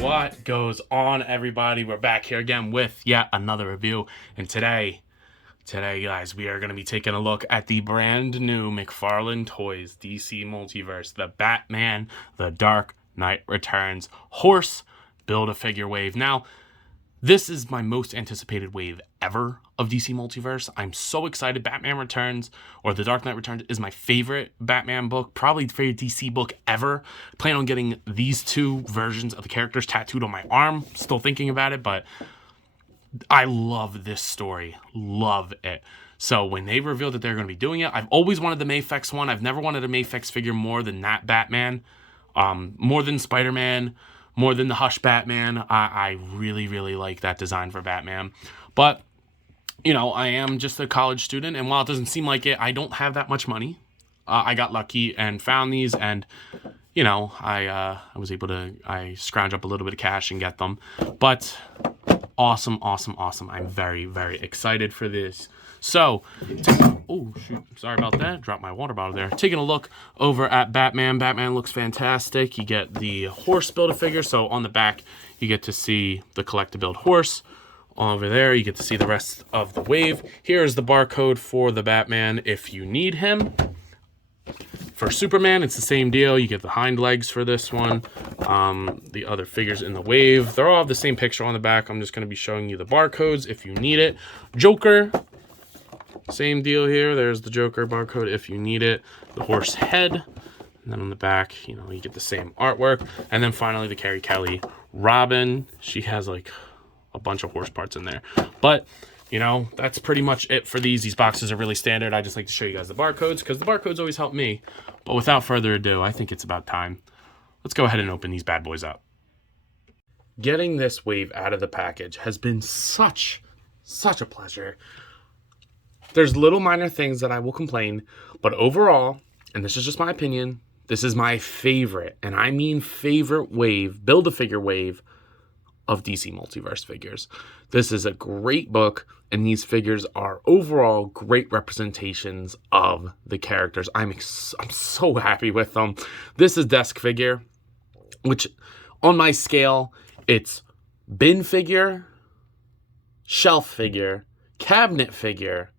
What goes on, everybody? We're back here again with yet another review, and today guys, we are going to be taking a look at the brand new Mcfarlane Toys DC Multiverse, the Batman The Dark Knight Returns horse Build-A-Figure wave. Now, this is my most anticipated wave ever of DC Multiverse. I'm so excited. Batman Returns, or The Dark Knight Returns, is my favorite Batman book, probably the favorite DC book ever. I plan on getting these two versions of the characters tattooed on my arm. Still thinking about it, but I love this story. Love it. So when they revealed that they're going to be doing it, I've always wanted the Mafex one. I've never wanted a Mafex figure more than that Batman, more than Spider-Man, more than the Hush Batman. I really, really like that design for Batman. But, you know, I am just a college student, and while it doesn't seem like it, I don't have that much money. I got lucky and found these, and, you know, I was able to, scrounge up a little bit of cash and get them. But awesome. I'm very, very excited for this. So, oh, shoot, sorry about that. Dropped my water bottle there. Taking a look over at Batman. Batman looks fantastic. You get the horse Build-A-Figure. So on the back, you get to see the collect-to-build horse. Over there, you get to see the rest of the wave. Here's the barcode for the Batman if you need him. For Superman, it's the same deal. You get the hind legs for this one. The other figures in the wave, they're all have the same picture on the back. I'm just going to be showing you the barcodes if you need it. Joker, same deal here. There's the Joker barcode if you need it. The horse head. And then on the back, you know, you get the same artwork. And then finally, the Carrie Kelly Robin. She has like a bunch of horse parts in there. But, you know, that's pretty much it for these. These boxes are really standard. I just like to show you guys the barcodes because the barcodes always help me. But without further ado, I think it's about time. Let's go ahead and open these bad boys up. Getting this wave out of the package has been such a pleasure. There's little minor things that I will complain, but overall, and this is just my opinion, this is my favorite, and I mean favorite wave, Build-A-Figure wave of DC Multiverse figures. This is a great book, and these figures are overall great representations of the characters. I'm so happy with them. This is desk figure, which on my scale, it's bin figure, shelf figure, cabinet figure,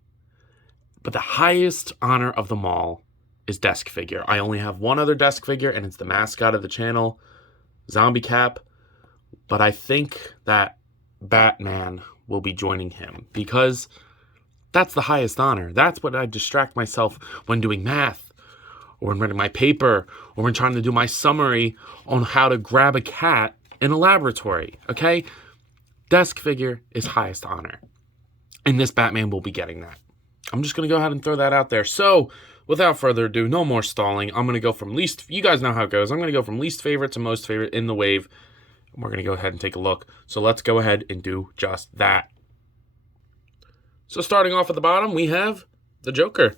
but the highest honor of them all is desk figure. I only have one other desk figure, and it's the mascot of the channel, Zombie Cap. But I think that Batman will be joining him because that's the highest honor. That's what I distract myself when doing math or when writing my paper or when trying to do my summary on how to grab a cat in a laboratory, okay? Desk figure is highest honor. And this Batman will be getting that. I'm just going to go ahead and throw that out there. So, without further ado, no more stalling. I'm going to go from least, you guys know how it goes. I'm going to go from least favorite to most favorite in the wave. And we're going to go ahead and take a look. So let's go ahead and do just that. So starting off at the bottom, we have the Joker.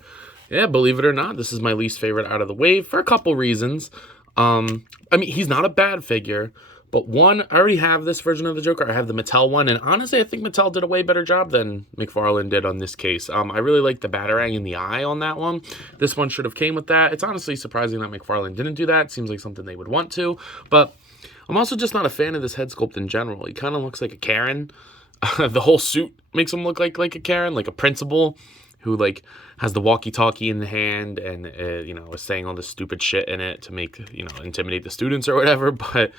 Yeah, believe it or not, this is my least favorite out of the wave for a couple reasons. I mean, he's not a bad figure. But one, I already have this version of the Joker. I have the Mattel one. And honestly, I think Mattel did a way better job than Mcfarlane did on this case. I really like the Batarang in the eye on that one. This one should have came with that. It's honestly surprising that Mcfarlane didn't do that. It seems like something they would want to. But I'm also just not a fan of this head sculpt in general. He kind of looks like a Karen. The whole suit makes him look like a Karen, like a principal who like has the walkie-talkie in the hand and, you know, is saying all this stupid shit in it to make, you know, intimidate the students or whatever. But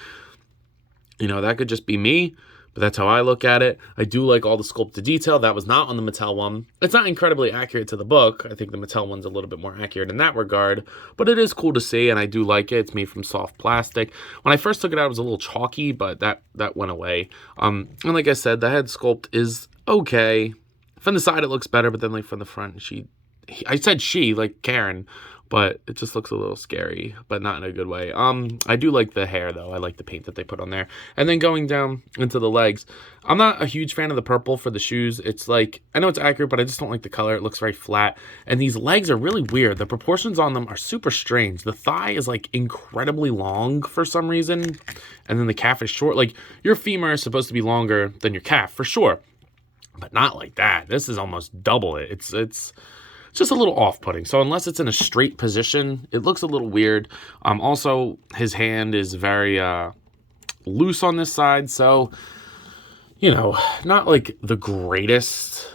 you know, that could just be me, but that's how I look at it. I do like all the sculpted detail. That was not on the Mattel one. It's not incredibly accurate to the book. I think the Mattel one's a little bit more accurate in that regard, but it is cool to see, and I do like it. It's made from soft plastic. When I first took it out, it was a little chalky, but that went away. And like I said, the head sculpt is okay. From the side, it looks better, but then like from the front, I said she, like Karen, but it just looks a little scary, but not in a good way. I do like the hair, though. I like the paint that they put on there. And then going down into the legs, I'm not a huge fan of the purple for the shoes. It's like, I know it's accurate, but I just don't like the color. It looks very flat. And these legs are really weird. The proportions on them are super strange. The thigh is, like, incredibly long for some reason. And then the calf is short. Like, your femur is supposed to be longer than your calf, for sure. But not like that. This is almost double it. It's it's just a little off-putting. So unless it's in a straight position, it looks a little weird. Also, his hand is very loose on this side, so, you know, not like the greatest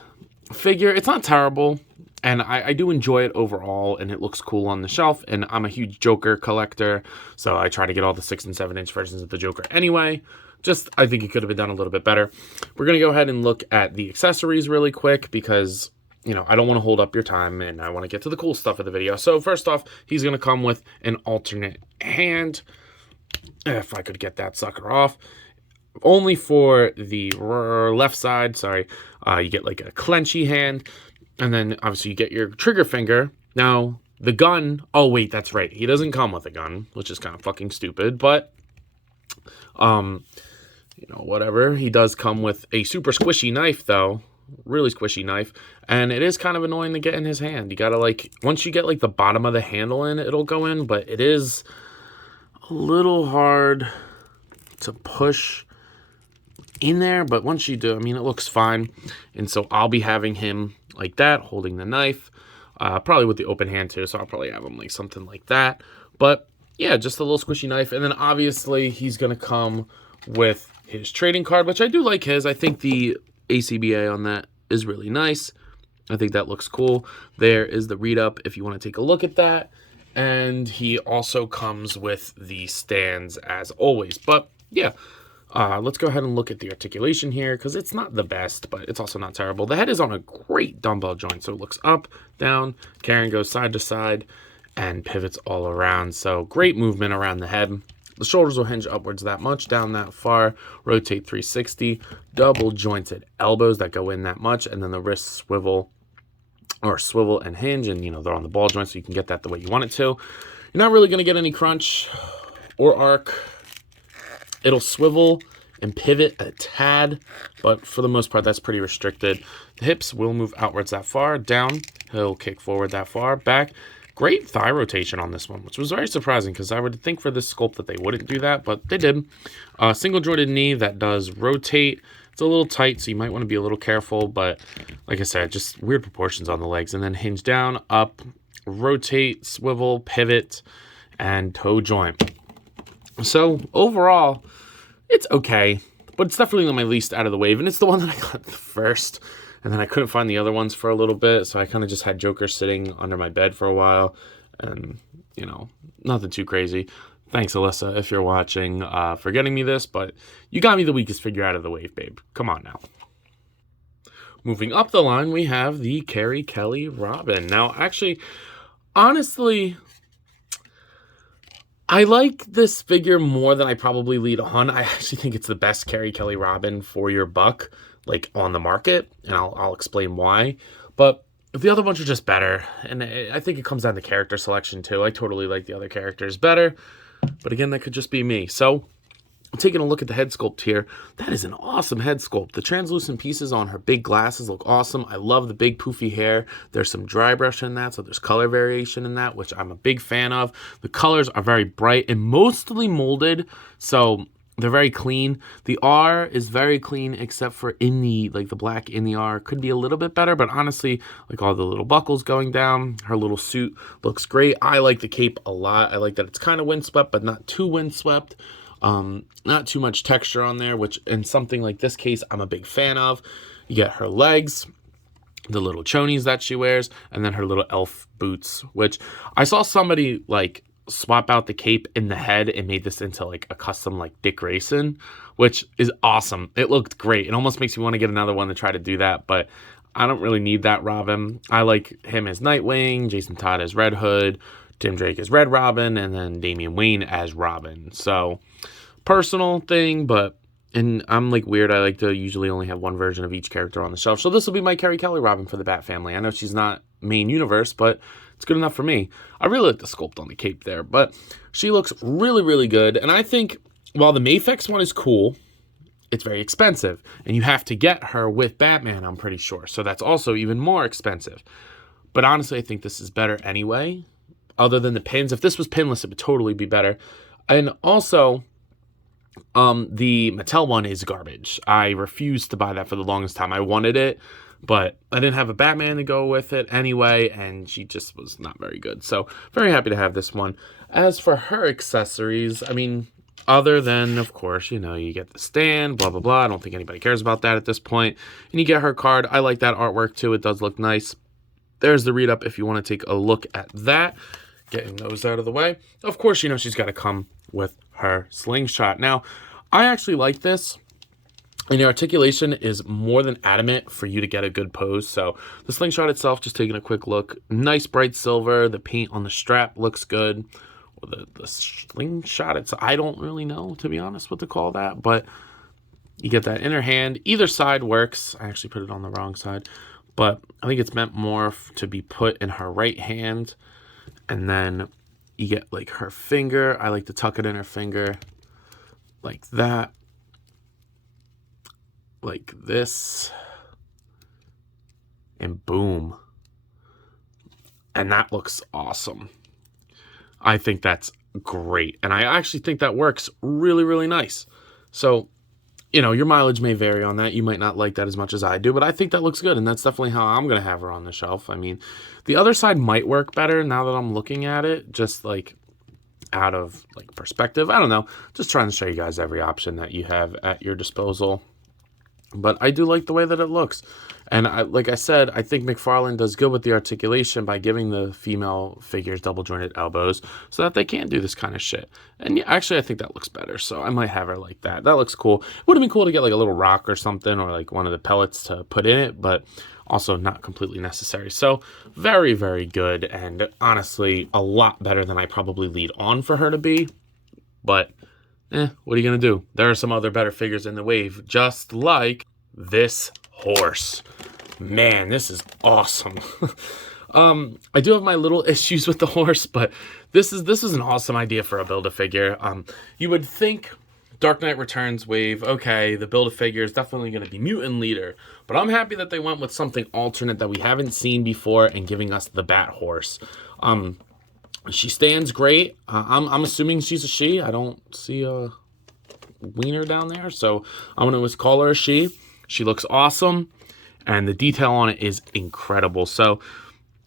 figure. It's not terrible, and I do enjoy it overall, and it looks cool on the shelf. And I'm a huge Joker collector, so I try to get all the 6 and 7 inch versions of the Joker anyway. Just, I think it could have been done a little bit better. We're going to go ahead and look at the accessories really quick because, you know, I don't want to hold up your time and I want to get to the cool stuff of the video. So first off, he's going to come with an alternate hand. If I could get that sucker off. Only for the left side, sorry. You get like a clenchy hand. And then obviously you get your trigger finger. Now, the gun, oh wait, that's right. He doesn't come with a gun, which is kind of fucking stupid. But, you know, whatever. He does come with a super squishy knife, though. Really squishy knife. And it is kind of annoying to get in his hand. You gotta, like, once you get, like, the bottom of the handle in, it'll go in. But it is a little hard to push in there. But once you do, I mean, it looks fine. And so I'll be having him like that, holding the knife. Probably with the open hand, too. So I'll probably have him like something like that. But, yeah, just a little squishy knife. And then, obviously, he's gonna come with his trading card, which I do like his. I think the ACBA on that is really nice. I think that looks cool. There is the read up if you want to take a look at that. And he also comes with the stands as always. But yeah, let's go ahead and look at the articulation here because it's not the best, but it's also not terrible. The head is on a great dumbbell joint. So it looks up, down, carrying goes side to side and pivots all around. So great movement around the head. The shoulders will hinge upwards that much, down that far, rotate 360, double jointed elbows that go in that much, and then the wrists swivel and hinge, and, you know, they're on the ball joint, so you can get that the way you want it to. You're not really going to get any crunch or arc. It'll swivel and pivot a tad, but for the most part, that's pretty restricted. The hips will move outwards that far, down, he'll kick forward that far, back. Great thigh rotation on this one, which was very surprising because I would think for this sculpt that they wouldn't do that, but they did. Single jointed knee that does rotate. It's a little tight, so you might want to be a little careful, but like I said, just weird proportions on the legs. And then hinge down, up, rotate, swivel, pivot, and toe joint. So overall, it's okay, but it's definitely my least out of the wave, and it's the one that I got first. And then I couldn't find the other ones for a little bit, so I kind of just had Joker sitting under my bed for a while. And, you know, nothing too crazy. Thanks, Alyssa, if you're watching, for getting me this, but you got me the weakest figure out of the wave, babe. Come on now. Moving up the line, we have the Carrie Kelly Robin. Now, actually, honestly, I like this figure more than I probably lead on. I actually think it's the best Carrie Kelly Robin for your buck, like, on the market, and I'll explain why. But the other ones are just better, and I think it comes down to character selection too. I totally like the other characters better, but again, that could just be me. So taking a look at the head sculpt here, that is an awesome head sculpt. The translucent pieces on her big glasses look awesome. I love the big poofy hair. There's some dry brush in that, so there's color variation in that, which I'm a big fan of. The colors are very bright and mostly molded, so they're very clean. The R is very clean, except for in the, like, the black in the R could be a little bit better, but honestly, like, all the little buckles going down, her little suit looks great. I like the cape a lot. I like that it's kind of windswept, but not too windswept. Not too much texture on there, which in something like this case, I'm a big fan of. You get her legs, the little chonies that she wears, and then her little elf boots, which I saw somebody, like, swap out the cape in the head and made this into like a custom like Dick Grayson, which is awesome. It looked great. It almost makes me want to get another one to try to do that, but I don't really need that Robin. I like him as Nightwing, Jason Todd as Red Hood, Tim Drake as Red Robin, and then Damian Wayne as Robin. So personal thing, but and I'm like weird. I like to usually only have one version of each character on the shelf. So this will be my Carrie Kelly Robin for the Bat family. I know she's not main universe, but it's good enough for me. I really like the sculpt on the cape there, but she looks really, really good. And I think while the Mafex one is cool, it's very expensive. And you have to get her with Batman, I'm pretty sure. So that's also even more expensive. But honestly, I think this is better anyway, other than the pins. If this was pinless, it would totally be better. And also, The Mattel one is garbage. I refused to buy that for the longest time. I wanted it, but I didn't have a Batman to go with it anyway, and she just was not very good. So very happy to have this one. As for her accessories, I mean, other than, of course, you know, you get the stand, blah, blah, blah. I don't think anybody cares about that at this point. And you get her card. I like that artwork too. It does look nice. There's the read up if you want to take a look at that. Getting those out of the way. Of course, you know, she's got to come with her slingshot. Now, I actually like this. And the articulation is more than adamant for you to get a good pose. So the slingshot itself, just taking a quick look. Nice bright silver. The paint on the strap looks good. Well, the slingshot, I don't really know, to be honest, what to call that. But you get that inner hand. Either side works. I actually put it on the wrong side. But I think it's meant more to be put in her right hand. And then you get like her finger. I like to tuck it in her finger like that. Like this. And boom. And that looks awesome. I think that's great. And I actually think that works really, really nice. So, you know, your mileage may vary on that. You might not like that as much as I do, but I think that looks good. And that's definitely how I'm going to have her on the shelf. I mean, the other side might work better now that I'm looking at it, just like out of like perspective. I don't know. Just trying to show you guys every option that you have at your disposal. But I do like the way that it looks. And like I said, I think Mcfarlane does good with the articulation by giving the female figures double jointed elbows so that they can do this kind of shit. And yeah, actually, I think that looks better. So I might have her like that. That looks cool. It would have been cool to get like a little rock or something, or like one of the pellets to put in it, but also not completely necessary. So very, very good. And honestly, a lot better than I probably lead on for her to be. But what are you going to do? There are some other better figures in the wave, just like this horse. Man, this is awesome. I do have my little issues with the horse, but this is an awesome idea for a Build-A-Figure. You would think Dark Knight Returns wave, okay, the Build-A-Figure is definitely going to be Mutant Leader, but I'm happy that they went with something alternate that we haven't seen before and giving us the Bat Horse. She stands great. I'm assuming she's a she. I don't see a wiener down there, so I'm going to call her a she. She looks awesome, and the detail on it is incredible. So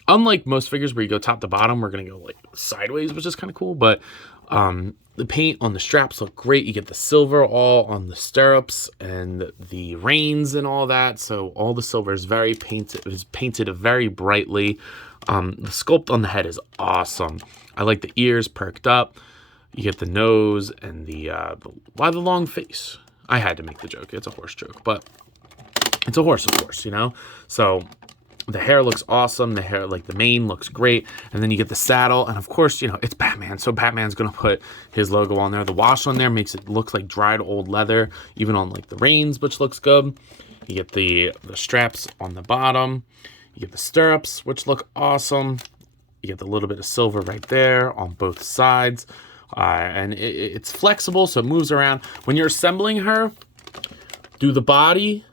unlike most figures where you go top to bottom, we're going to go like sideways, which is kind of cool, but the paint on the straps look great. You get the silver all on the stirrups and the reins and all that, so all the silver is very painted. It is painted very brightly. The sculpt on the head is awesome. I like the ears perked up. You get the nose and why the long face? I had to make the joke. It's a horse joke, but it's a horse, of course, you know? So the hair looks awesome. The hair, like the mane looks great. And then you get the saddle. And of course, you know, it's Batman. So Batman's going to put his logo on there. The wash on there makes it look like dried old leather, even on like the reins, which looks good. You get the straps on the bottom. You get the stirrups, which look awesome. You get the little bit of silver right there on both sides. And it's flexible, so it moves around. When you're assembling her, do the body.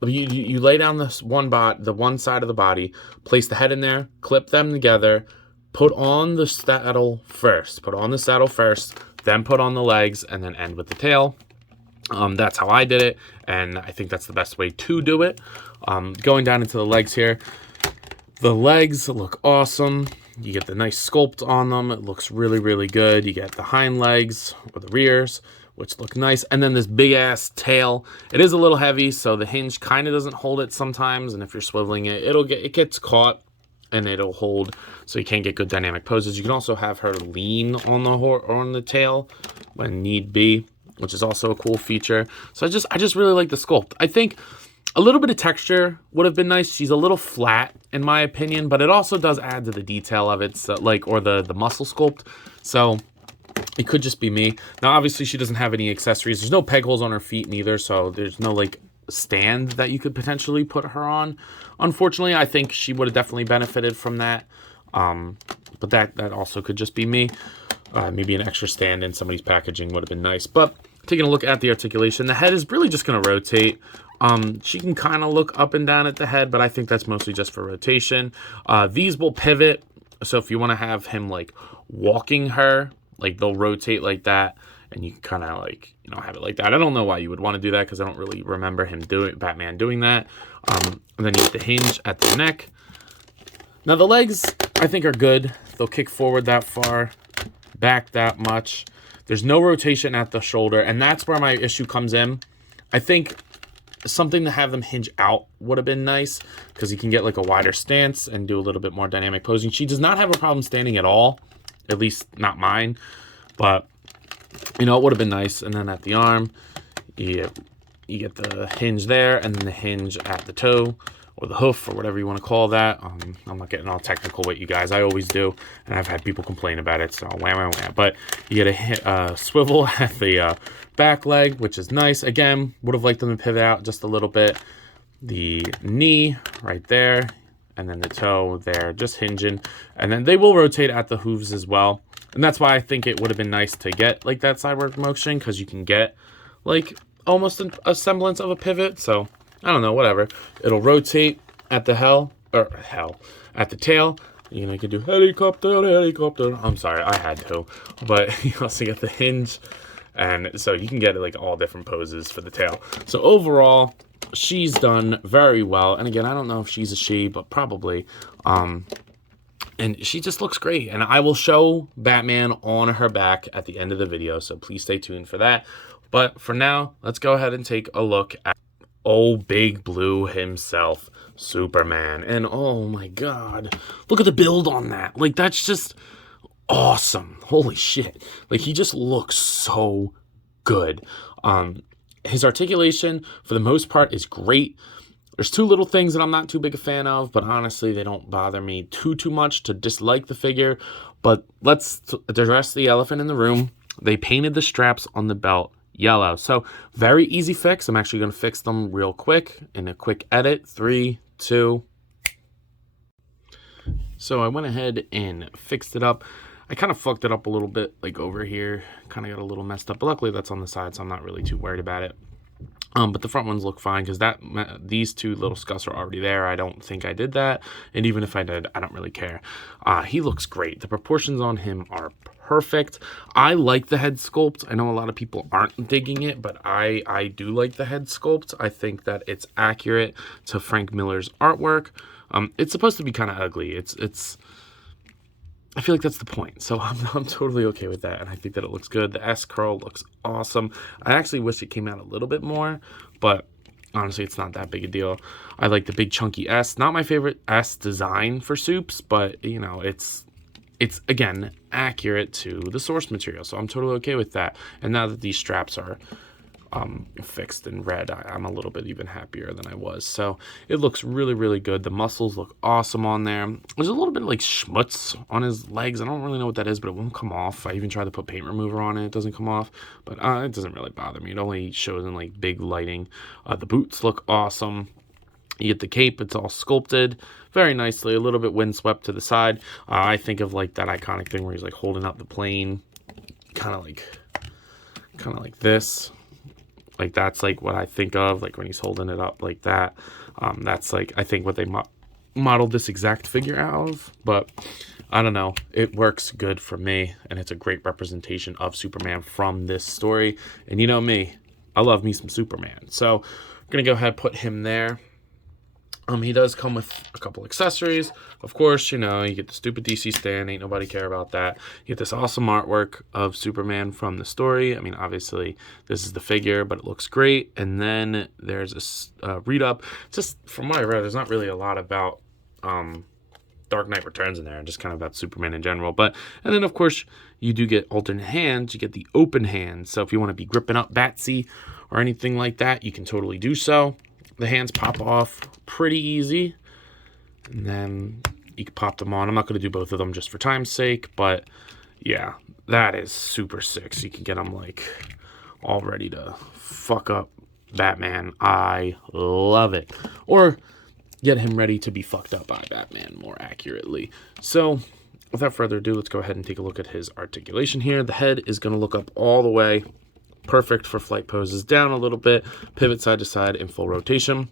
You lay down the one side of the body, place the head in there, clip them together, put on the saddle first. Then put on the legs, and then end with the tail. That's how I did it, and I think that's the best way to do it. Going down into the legs here, the legs look awesome. You get the nice sculpt on them. It looks really, really good. You get the hind legs or the rears, which look nice. And then this big ass tail. It is a little heavy, so the hinge kind of doesn't hold it sometimes. And if you're swiveling it, it gets caught and it'll hold, so you can't get good dynamic poses. You can also have her lean on the tail when need be, which is also a cool feature. So I just really like the sculpt. I think a little bit of texture would have been nice. She's a little flat in my opinion, but it also does add to the detail of it, so, or the muscle sculpt. So it could just be me. Now, obviously, she doesn't have any accessories. There's no peg holes on her feet neither, so there's no like stand that you could potentially put her on. Unfortunately, I think she would have definitely benefited from that. But that also could just be me. Maybe an extra stand in somebody's packaging would have been nice. But taking a look at the articulation, the head is really just going to rotate. She can kind of look up and down at the head, but I think that's mostly just for rotation. These will pivot. So if you want to have him like walking her, like they'll rotate like that, and you can kind of like, you know, have it like that. I don't know why you would want to do that because I don't really remember Batman doing that. And then you get the hinge at the neck. Now the legs, I think, are good. They'll kick forward that far, back that much. There's no rotation at the shoulder, and that's where my issue comes in. I think something to have them hinge out would have been nice because you can get like a wider stance and do a little bit more dynamic posing. She does not have a problem standing at all, at least not mine, but you know, it would have been nice. And then at the arm, you get the hinge there, and then the hinge at the toe or the hoof or whatever you want to call that. I'm not getting all technical with you guys. I always do, and I've had people complain about it, so wham. But you get a swivel at the back leg, which is nice. Again, would have liked them to pivot out just a little bit. The knee right there, and then the toe there, just hinging. And then they will rotate at the hooves as well. And that's why I think it would have been nice to get like that sideward motion, because you can get like almost a semblance of a pivot. So I don't know, whatever. It'll rotate at the at the tail. You know, you can do helicopter. I'm sorry, I had to. But you also get the hinge. And so you can get like all different poses for the tail. So overall, she's done very well. And again, I don't know if she's a she, but probably. And she just looks great. And I will show Batman on her back at the end of the video, so please stay tuned for that. But for now, let's go ahead and take a look at old Big Blue himself, Superman. And oh my god, look at the build on that. Like, that's just awesome. Holy shit. Like, he just looks so good. His articulation, for the most part, is great. There's two little things that I'm not too big a fan of, but honestly, they don't bother me too much to dislike the figure. But let's address the elephant in the room. They painted the straps on the belt yellow. So very easy fix. I'm actually going to fix them real quick in a quick edit. 3, 2. So I went ahead and fixed it up. I kind of fucked it up a little bit, like over here. Kind of got a little messed up, but luckily that's on the side, so I'm not really too worried about it. But the front ones look fine because these two little scuffs are already there. I don't think I did that, and even if I did, I don't really care. He looks great. The proportions on him are perfect. I like the head sculpt. I know a lot of people aren't digging it, but I do like the head sculpt. I think that it's accurate to Frank Miller's artwork. It's supposed to be kind of ugly. I feel like that's the point, so I'm totally okay with that, and I think that it looks good. The S curl looks awesome. I actually wish it came out a little bit more, but honestly, it's not that big a deal. I like the big chunky S. Not my favorite S design for Supes, but you know, it's again accurate to the source material, so I'm totally okay with that. And now that these straps are fixed in red, I'm a little bit even happier than I was. So it looks really good. The muscles look awesome on there. There's a little bit of like schmutz on his legs. I don't really know what that is, but it won't come off. I even tried to put paint remover on it. It doesn't come off, but it doesn't really bother me. It only shows in like big lighting. The boots look awesome. You get the cape. It's all sculpted very nicely, a little bit windswept to the side. I think of like that iconic thing where he's like holding up the plane, kind of like this. Like, that's like what I think of, like when he's holding it up like that. That's like, I think what they modeled this exact figure out of. But I don't know, it works good for me, and it's a great representation of Superman from this story. And you know me, I love me some Superman. So I'm gonna go ahead and put him there. He does come with a couple accessories. Of course, you know, you get the stupid DC stand. Ain't nobody care about that. You get this awesome artwork of Superman from the story. I mean, obviously, this is the figure, but it looks great. And then there's a read-up. Just from what I read, there's not really a lot about Dark Knight Returns in there, just kind of about Superman in general. And then, of course, you do get alternate hands. You get the open hand. So if you want to be gripping up Batsy or anything like that, you can totally do so. The hands pop off pretty easy, and then you can pop them on. I'm not going to do both of them just for time's sake, but yeah, that is super sick. So you can get them like all ready to fuck up Batman. I love it. Or get him ready to be fucked up by Batman more accurately. So without further ado, let's go ahead and take a look at his articulation here. The head is going to look up all the way. Perfect for flight poses, down a little bit, pivot side to side in full rotation.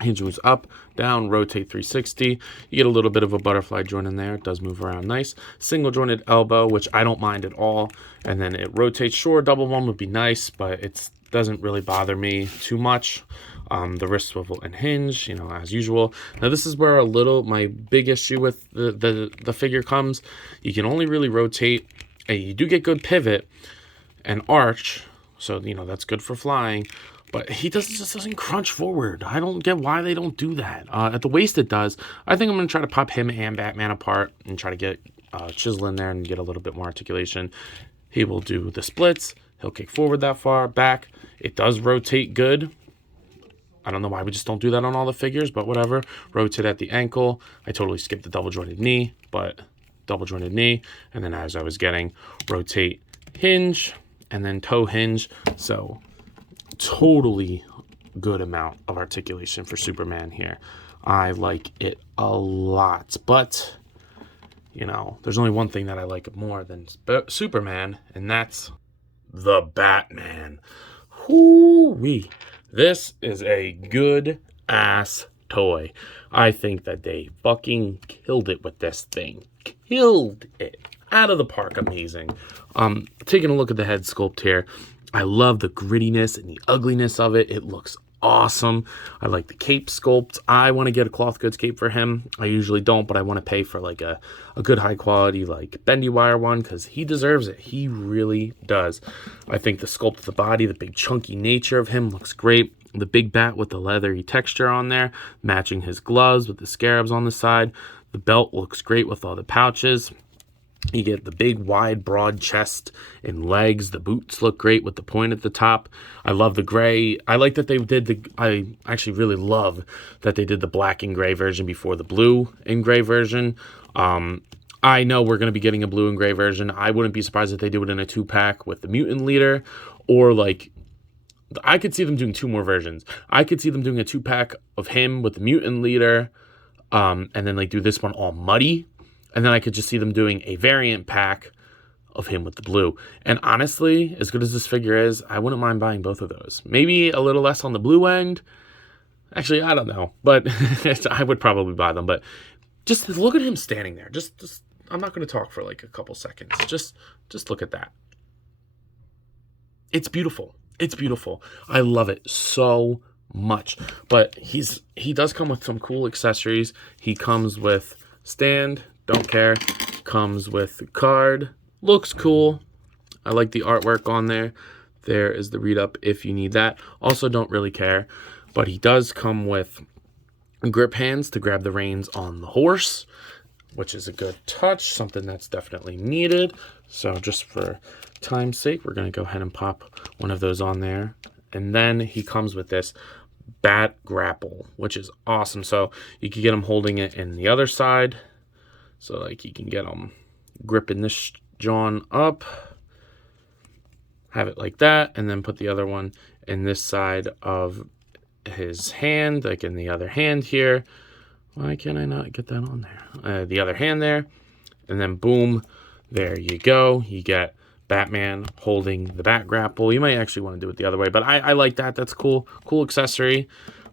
Hinge moves up, down, rotate 360. You get a little bit of a butterfly joint in there. It does move around nice. Single jointed elbow, which I don't mind at all. And then it rotates. Sure, double one would be nice, but it doesn't really bother me too much. The wrist swivel and hinge, as usual. Now this is where my big issue with the figure comes. You can only really rotate, and you do get good pivot and arch. So, that's good for flying. But he just doesn't crunch forward. I don't get why they don't do that. At the waist it does. I think I'm going to try to pop him and Batman apart and try to get chisel in there and get a little bit more articulation. He will do the splits. He'll kick forward that far, back. It does rotate good. I don't know why we just don't do that on all the figures, but whatever. Rotate at the ankle. I totally skipped the double jointed knee, but double jointed knee. And then as I was getting, rotate hinge and then toe hinge. So totally good amount of articulation for Superman here. I like it a lot, but there's only one thing that I like more than Superman, and that's the Batman. Whoo-wee. This is a good ass toy. I think that they fucking killed it with this thing. Killed it. Out of the park. Amazing. Taking a look at the head sculpt here. I love the grittiness and the ugliness of it. It looks awesome. I like the cape sculpt. I want to get a cloth goods cape for him. I usually don't, but I want to pay for like a good high quality like bendy wire one because he deserves it. He really does. I think the sculpt of the body, the big chunky nature of him looks great. The big bat with the leathery texture on there, matching his gloves with the scarabs on the side. The belt looks great with all the pouches. You get the big, wide, broad chest and legs. The boots look great with the point at the top. I love the gray. I like that they did I actually really love that they did the black and gray version before the blue and gray version. I know we're going to be getting a blue and gray version. I wouldn't be surprised if they do it in a 2-pack with the mutant leader, or like, I could see them doing 2 more versions. I could see them doing a 2-pack of him with the mutant leader, and then like do this one all muddy. And then I could just see them doing a variant pack of him with the blue. And honestly, as good as this figure is, I wouldn't mind buying both of those. Maybe a little less on the blue end. Actually, I don't know. But I would probably buy them. But just look at him standing there. Just I'm not going to talk for like a couple seconds. Just look at that. It's beautiful. It's beautiful. I love it so much. But he does come with some cool accessories. He comes with stand. Don't care. Comes with card. Looks cool. I like the artwork on there. There is the read up if you need that. Also don't really care. But he does come with grip hands to grab the reins on the horse, which is a good touch. Something that's definitely needed. So just for time's sake, we're going to go ahead and pop one of those on there. And then he comes with this bat grapple, which is awesome. So you can get him holding it in the other side. So like you can get him gripping this John up, have it like that, and then put the other one in this side of his hand, like in the other hand here. Why can't I not get that on there? The other hand there, and then boom, there you go. You get Batman holding the bat grapple. You might actually want to do it the other way, but I like that. That's cool. Cool accessory.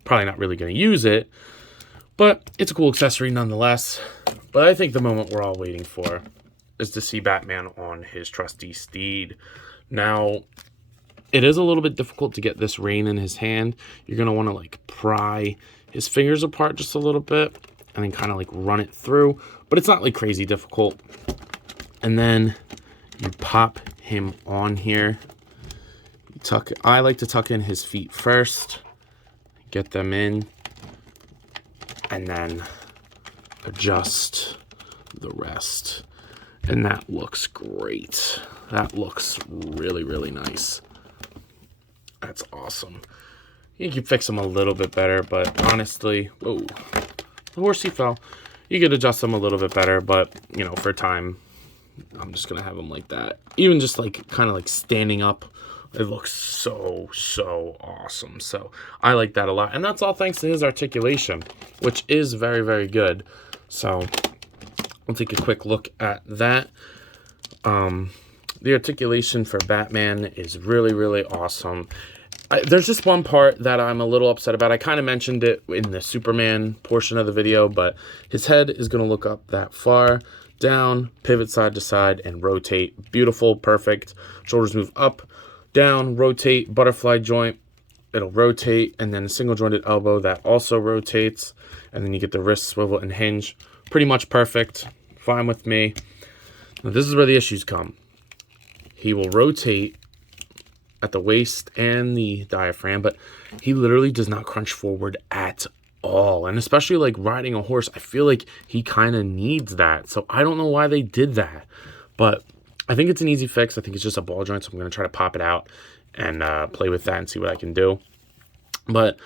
Probably not really going to use it, but it's a cool accessory nonetheless. But I think the moment we're all waiting for is to see Batman on his trusty steed. Now, it is a little bit difficult to get this rein in his hand. You're going to want to like pry his fingers apart just a little bit and then kind of like run it through. But it's not like crazy difficult. And then you pop him on here. I like to tuck in his feet first. Get them in. And then adjust the rest. And that looks great. That looks really, really nice. That's awesome. You can fix them a little bit better, but honestly, whoa, the horsey fell. You could adjust them a little bit better, but for time, I'm just gonna have them like that. Even just like kind of like standing up, it looks so awesome. So I like that a lot, and that's all thanks to his articulation, which is very, very good. So we'll take a quick look at that. The articulation for Batman is really, really awesome. There's just one part that I'm a little upset about. I kind of mentioned it in the Superman portion of the video, but his head is going to look up that far, down, pivot side to side, and rotate. Beautiful, perfect. Shoulders move up, down, rotate, butterfly joint. It'll rotate, and then a single jointed elbow that also rotates, and then you get the wrist swivel and hinge. Pretty much perfect. Fine with me. Now this is where the issues come. He will rotate at the waist and the diaphragm, but he literally does not crunch forward at all. And especially like riding a horse, I feel like he kind of needs that. So I don't know why they did that, but I think it's an easy fix. I think it's just a ball joint, so I'm going to try to pop it out and play with that and see what I can do. But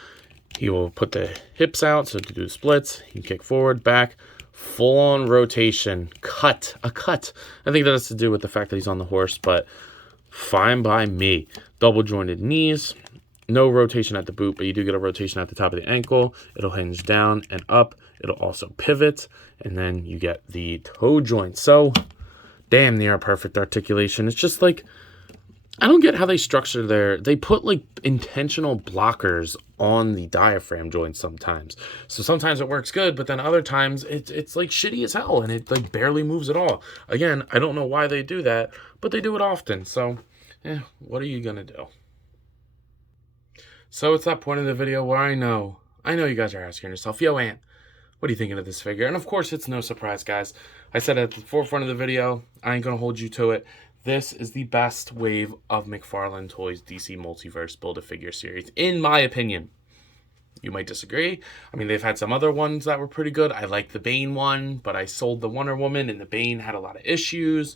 he will put the hips out, so to do the splits, he can kick forward, back, full on rotation, a cut. I think that has to do with the fact that he's on the horse, but fine by me. Double jointed knees, no rotation at the boot, but you do get a rotation at the top of the ankle. It'll hinge down and up. It'll also pivot, and then you get the toe joint. So damn near a perfect articulation. It's just like, I don't get how they structure they put like intentional blockers on the diaphragm joints sometimes. So sometimes it works good, but then other times it's like shitty as hell and it like barely moves at all. Again, I don't know why they do that, but they do it often. So, what are you gonna do? So it's that point in the video where I know you guys are asking yourself, yo, Ant, what are you thinking of this figure? And of course, it's no surprise, guys. I said at the forefront of the video, I ain't gonna hold you to it. This is the best wave of Mcfarlane Toys DC Multiverse Build-A-Figure series, in my opinion. You might disagree. I mean, they've had some other ones that were pretty good. I like the Bane one, but I sold the Wonder Woman, and the Bane had a lot of issues.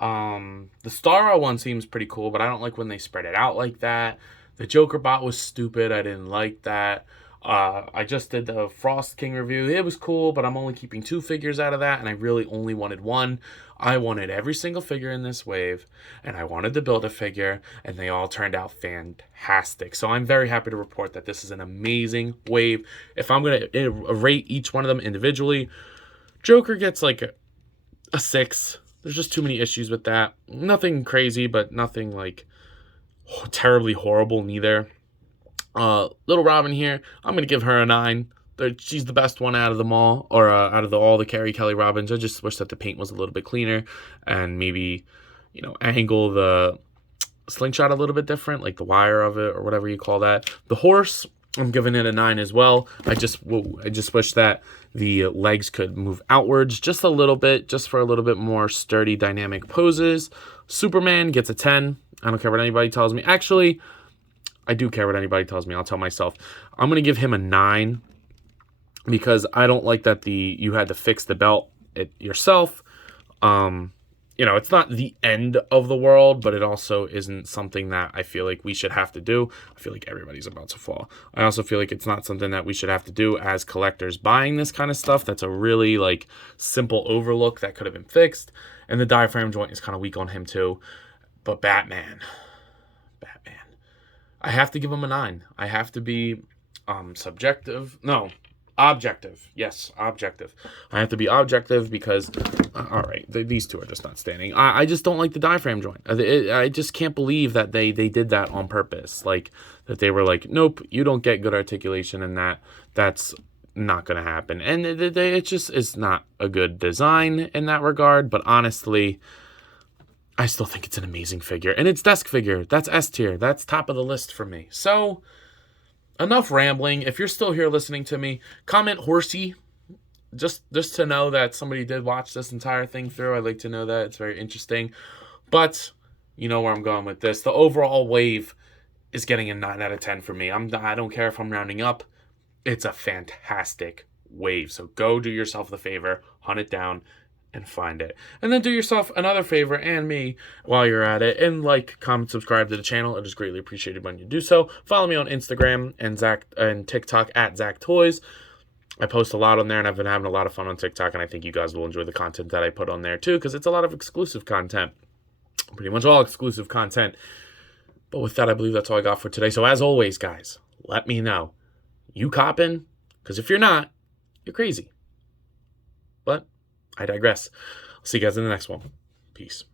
The Starro one seems pretty cool, but I don't like when they spread it out like that. The Joker bot was stupid. I didn't like that. I just did the Frost King review. It was cool, but I'm only keeping 2 figures out of that, and I really only wanted 1. I wanted every single figure in this wave, and I wanted to build a figure, and they all turned out fantastic. So I'm very happy to report that this is an amazing wave. If I'm going to rate each one of them individually, Joker gets like a 6. There's just too many issues with that. Nothing crazy, but nothing like terribly horrible neither. Little Robin here, I'm going to give her a 9. She's the best one out of them all, or out of all the Carrie Kelly Robins. I just wish that the paint was a little bit cleaner and maybe, angle the slingshot a little bit different, like the wire of it or whatever you call that. The horse, I'm giving it a 9 as well. I just wish that the legs could move outwards just a little bit, just for a little bit more sturdy, dynamic poses. Superman gets a 10. I don't care what anybody tells me. Actually, I do care what anybody tells me. I'll tell myself. I'm going to give him a 9 because I don't like that you had to fix the belt yourself. It's not the end of the world, but it also isn't something that I feel like we should have to do. I feel like everybody's about to fall. I also feel like it's not something that we should have to do as collectors buying this kind of stuff. That's a really like simple overlook that could have been fixed. And the diaphragm joint is kind of weak on him too. But Batman. I have to give him a 9. I have to be objective. Yes, objective. I have to be objective because, all right, these two are just not standing. I just don't like the diaphragm joint. I just can't believe that they did that on purpose. Like, that they were like, nope, you don't get good articulation, and that's not going to happen. And it just is not a good design in that regard. But honestly, I still think it's an amazing figure. And it's desk figure. That's S tier. That's top of the list for me. So, enough rambling. If you're still here listening to me, comment horsey. Just to know that somebody did watch this entire thing through. I'd like to know that. It's very interesting. But you know where I'm going with this. The overall wave is getting a 9 out of 10 for me. I don't care if I'm rounding up. It's a fantastic wave. So go do yourself the favor. Hunt it down and find it. And then do yourself another favor and me while you're at it, and like, comment, subscribe to the channel. It is greatly appreciated when you do so. Follow me on Instagram and TikTok at Zach Toys. I post a lot on there, and I've been having a lot of fun on TikTok, and I think you guys will enjoy the content that I put on there too, because it's a lot of exclusive content. Pretty much all exclusive content. But with that, I believe that's all I got for today. So as always, guys, let me know. You coppin'? Because if you're not, you're crazy. But I digress. I'll see you guys in the next one. Peace.